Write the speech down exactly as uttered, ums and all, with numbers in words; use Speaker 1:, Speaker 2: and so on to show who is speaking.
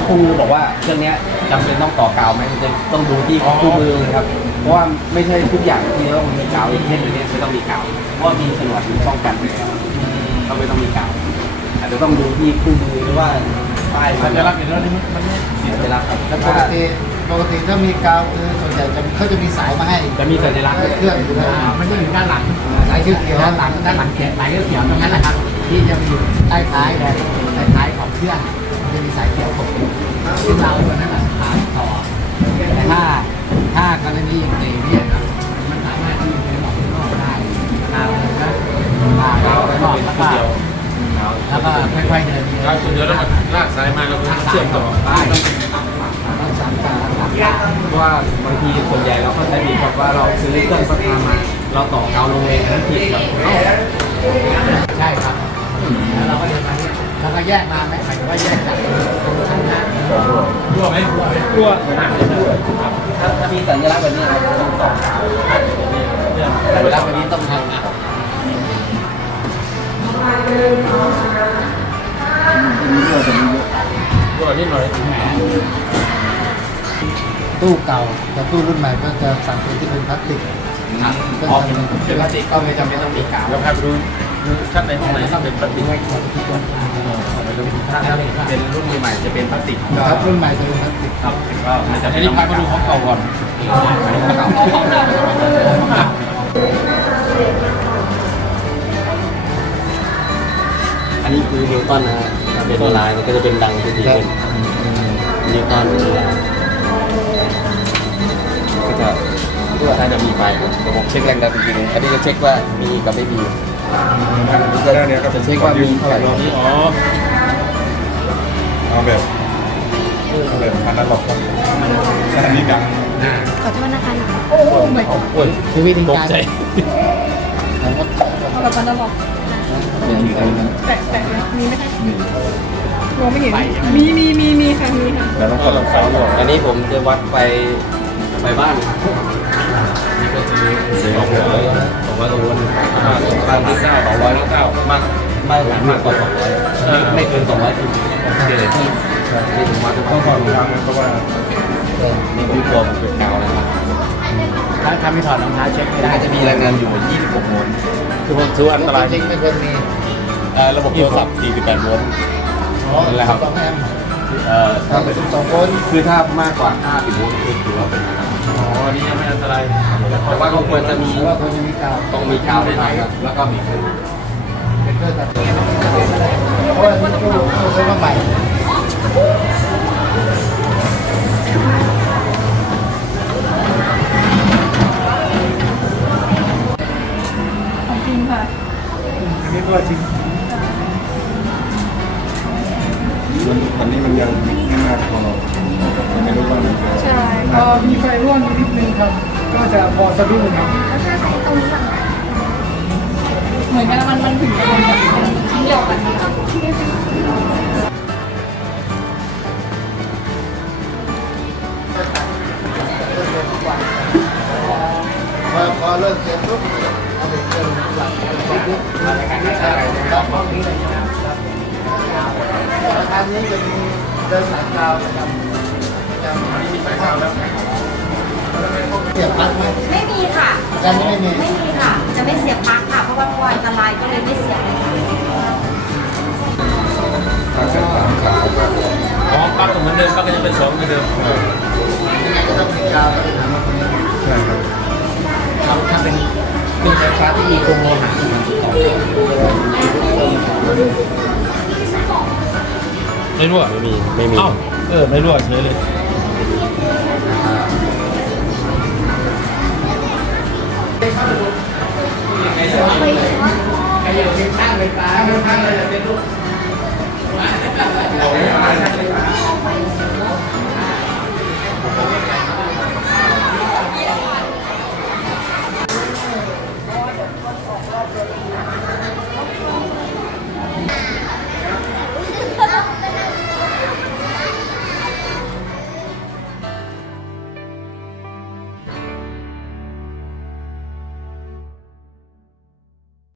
Speaker 1: คู่มือบอกว่าเครื่องนี้จำเป็นต้องต่อกาวไหมจะต้องดูที่คู่มือครับเพราะว่าไม่ใช่ทุกอย่างที่ต้องมีกาวอย่างเช่นอันนี้ไม่ต้องมีกาวเพราะว่ามีฉนวนป้องกันไปแล้วก็ไม่ต้องมีกาวอาจจะต้องดูที่คู่มือหรือว่าป้าย
Speaker 2: สัญลักษณ์อย่างนี้มันไม่เสีย
Speaker 1: สัญลักษณ์ครับ
Speaker 3: แล้วปกติปกติถ้ามีกาวคือส่วนใหญ่จะเขาจะมีสายมาให้
Speaker 1: จะมีสัญลักษณ์
Speaker 3: เครื่องอยู่แล้ว
Speaker 2: มันจะอยู่ด้านหลัง
Speaker 3: สายเขียว
Speaker 2: ด้านหลังด้านหลังเขียนสายเขียวตรงนั้นแหละครับที่จะอยู่ใต้ท้ายเลยใต้ท้ายของเครื่องจะมีสายเขียวผมซึ่งเราตัวนั้นแหละสายต่อแต่ถ้าถ้ากรณีอย่างนี้เนี่ยครับมันสามารถที่จะหลอกนอกได้เราก็เราไปหลอกแล้วก็แล้วก็ค่อยๆเดิน
Speaker 4: เราจุดเดียวแล้วมันลากสายมาเราก็เชื่อมต่อ
Speaker 2: ไปต้องสามตาสามตา
Speaker 1: เพราะว่าบางทีส่วนใหญ่เราเข้าใจผิดครับว่าเราซื้อเครื่องสภามาเราต่อกาวลงเองนั่นผิดครับ
Speaker 2: ใช่ครับแล้วเราก็เดินมาเนี่ยแล้วก็แยกมาหมายถึงว่าแยกจากตรงข้างหน้า
Speaker 4: รั่วไหมรั่วไม่น่าจะรั่ว
Speaker 1: ถ้าถ้ามีสัญลักษณ์แบบนี้เราต้องต่อกาวสัญลักษณ์แบบนี้ต้องทำอ่ะ
Speaker 4: รั่วนิดหน่อย
Speaker 3: ตู้เก่าแต่ตู้รุ่นใหม่ก็จะสั่งเป็นที่เป็นพลาสติก
Speaker 1: พอเป็นเป็นพลาสติกก็ไม่จำเป็นต้องมีกาว
Speaker 4: แล้วพาไปดูชั้นในห้องไหนที่เป็นปฏิบัติ
Speaker 1: ถ้าถ้าเป็นรุ่นใหม่จะเป็นพลาสติกก็
Speaker 3: ครับรุ่นใหม่จะเป็นพลาสติก
Speaker 1: ครับก็ไม่จำ
Speaker 4: อั
Speaker 1: เป็น น
Speaker 4: นี้
Speaker 1: ต้อง
Speaker 4: พาไปดูของเก่าก่อน
Speaker 5: อันนี้คือนิวตันนะฮะถ้าเป็นลายมันก็จะเป็นดังทีทีเป็นนิวตันเป็นลายก็จะก็ถ้าจะมีไฟระบบเช็คแรงดันจริงๆอันนี้จะเช็คว่ามีกับไม่มีก็จะเช็คว่ามีเท่าไหร่
Speaker 4: นี่อ๋อ
Speaker 6: เอาแบบเอาแบบพันนั้นหรอกครับอันนี้ดัง
Speaker 7: ขอโทษนะคะหนู
Speaker 4: โอ้ย
Speaker 3: คือวิธี
Speaker 4: ตก
Speaker 3: การ
Speaker 4: ใจ
Speaker 7: เอาแบบมันตลอดแปะแปะแล้วมีไหมคะมองไม่เห็น มีมีมีมีค่ะมีค่ะ
Speaker 6: แต่ต้องกดลงไฟด้วย
Speaker 5: อันนี้ผมจะวัดไฟไฟบ้านนี่ก็คือสองร้อยสองร้อยกว่าโวลต์บ้านที่เก้าสองร้อยแล้วเก้ามากไม่มากกว่าสองร้อยไม่เกินสองร้อยสิบเดี๋ยวที่นี่ผมวัด
Speaker 6: ต้องถอดรองเท้าเพราะว่า
Speaker 5: นี่ผมกลัวผมเป็นกาวนะครับ
Speaker 2: ถ้าถ้าไม่ถอดรองเท้าเช็คไม่
Speaker 5: มัน
Speaker 2: ได้
Speaker 5: ก็จะมีแรงงานอยู่ยี่สิบหกโวลต์
Speaker 4: คือผมถือว่าอันตราย
Speaker 3: จริงๆไม่ควรมี
Speaker 5: เอ่อระบบโทรศัพท์สี่สิบแปดโวลต์ นั่นแหละครับ
Speaker 3: สองแอมป์
Speaker 5: เอ่อ
Speaker 3: ถ้าเป็นสองโวลต์
Speaker 5: คือถ้ามากกว่าห้าสิบโวลต์คือถือว่าเป็นอันตราย
Speaker 4: อ๋ออันนี้ยังไม่อันตราย
Speaker 5: แต่ว่าก็ควรจะมี
Speaker 3: หรือว่าควรจะมีกาว
Speaker 5: ต้องมีกาวได้หน่อยครับแล้วก็มีเครื่อง
Speaker 3: เป็นเครื่องตัดเพราะว่าตู้ตู้ซื้อมาใหม่
Speaker 7: ของจริงค่ะ
Speaker 3: อันนี้ก็จริง
Speaker 6: มันอันนี้มันยังไม่มากพอไม่รู้ว่ามันจะ
Speaker 7: ใช่
Speaker 3: พอมีไฟร่วงนิดนึงครับ ก็จะพอสะดุ้งครับ
Speaker 7: แล้วถ้าใช้ตรงนี้แบบเหมือนกันมันมันถึงจะเป็นแบบชิ้นเดียวกันนะคะ
Speaker 3: พอพอเลิกเสร็จปุ๊บเอาไปเครื่องหลังปุ๊บปุ๊บรับของนี้เลยนะครับอาคารนี้จะมีเดินสายกาวนะครับจะมีสายกาวแล้วเสียบปลั๊กไหม
Speaker 7: ไม่มีค่ะ
Speaker 3: กันไม่มี
Speaker 7: ไม่มีค่ะ จะไม่เสียบปลั๊กค่ะ เพราะว่าอันตรายก็เลยไม่เสียบเลยค่ะ
Speaker 6: ถ้าเกิดสามขาวก็
Speaker 4: อ๋อปลั๊กก็เหมือนเดิมปลั๊กก็ยังเป็นสองเหมือนเดิม
Speaker 3: ยังไงก็ต้องมีกาวแล้วไปทำมาตรงนี้
Speaker 6: ใช่ครับ
Speaker 2: ครับถ้าเป็นเครื่องไฟฟ้าที่มีโครงโลหะที่มันติดต่อ
Speaker 4: ไม่รั่ว
Speaker 5: ไม่มีไม่มี
Speaker 4: เอ้าเออไม่รั่วเฉยเลย
Speaker 2: ใครอยู่ที่ช่างไฟฟ้าช่างเลยจะเป็นลูก